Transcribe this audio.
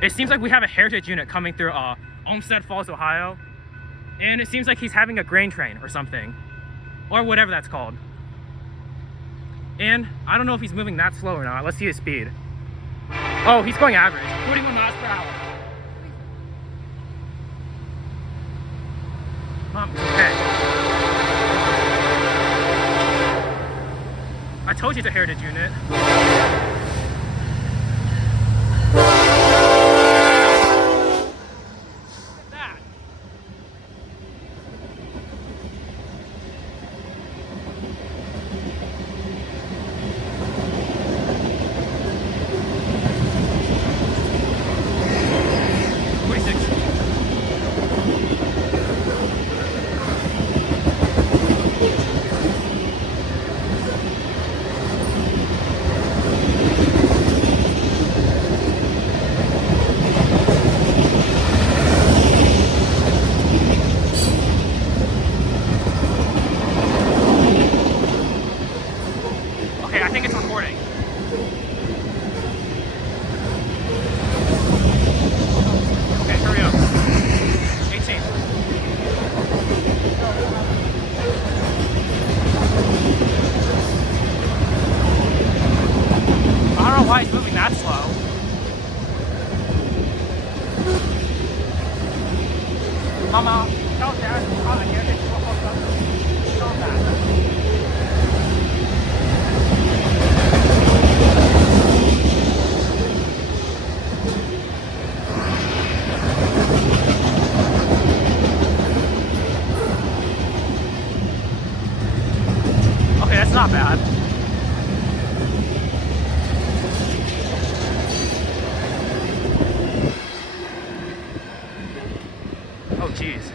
It seems like we have a heritage unit coming through Olmsted Falls, Ohio. And it seems like he's having a grain train or something. Or whatever that's called. And I don't know if he's moving that slow or not. Let's see his speed. Oh, he's going average. 41 miles per hour. Mom, it's okay. I told you it's a heritage unit. Okay, I think it's recording. Okay, hurry up. 18. I don't know why it's moving that slow. Mama, tell Dad to come here. Tell Dad. Okay, that's not bad. Oh, geez.